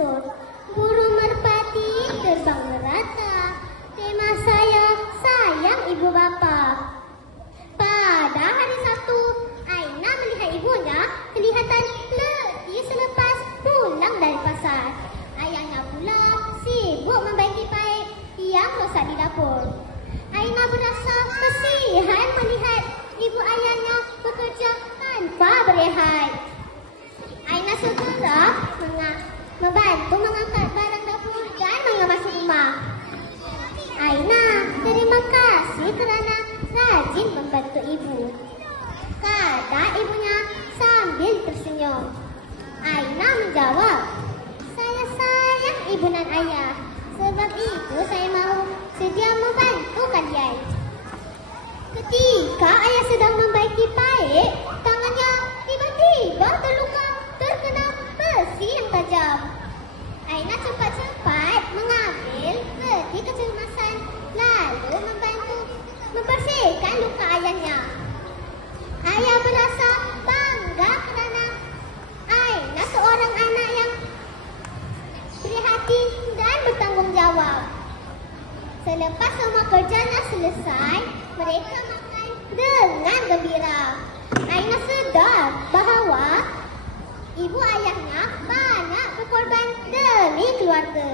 kasur. Burung merpati terbang merata. Tema saya, sayang ibu bapa. Pada hari Sabtu, Aina melihat ibunya kelihatan letih selepas pulang dari pasar. Ayahnya pula sibuk membaiki paip yang rosak di dapur. Aina berasa kasihan melihat ibu ayahnya bekerja tanpa berehat. Aina segera membantu mengangkat barang dapur dan mengemas rumah. Aina terima kasih kerana rajin membantu ibu, kata ibunya sambil tersenyum. Aina menjawab, saya sayang ibu dan ayah. Sebab itu saya mahu sedia membantu kalian. Ketika ayah sedang membaiki paip, tangannya tiba-tiba terkena besi yang tajam. Aina cepat-cepat mengambil peti kecemasan lalu membantu membersihkan luka ayahnya. Ayah berasa bangga kerana Aina seorang anak yang berhati dan bertanggungjawab. Selepas semua kerjanya selesai, mereka makan dengan gembira. Aina sedar bahawa ibu ayahnya banyak berkorban demi keluarga.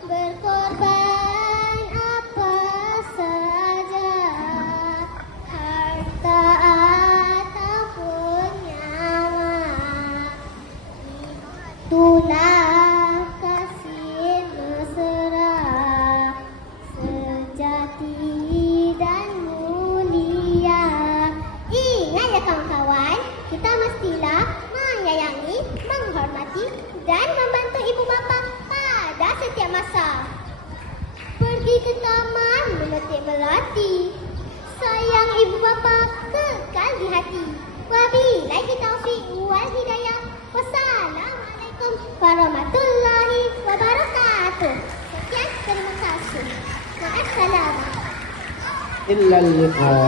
Berkorban apa saja, harta ataupun nyawa, itulah kasih mesra sejati dan mulia. Ingat ya kawan-kawan, kita mestilah menyayangi, menghormati dan membantu ibu bapa pada setiap masa. Pergi ke taman memetik melati, sayang ibu bapa kekal di hati. Wabillahi taufiq wal hidayah. Wassalamualaikum warahmatullahi wabarakatuh. Sekian, terima kasih. Ma'assalam. إلا اللقاء.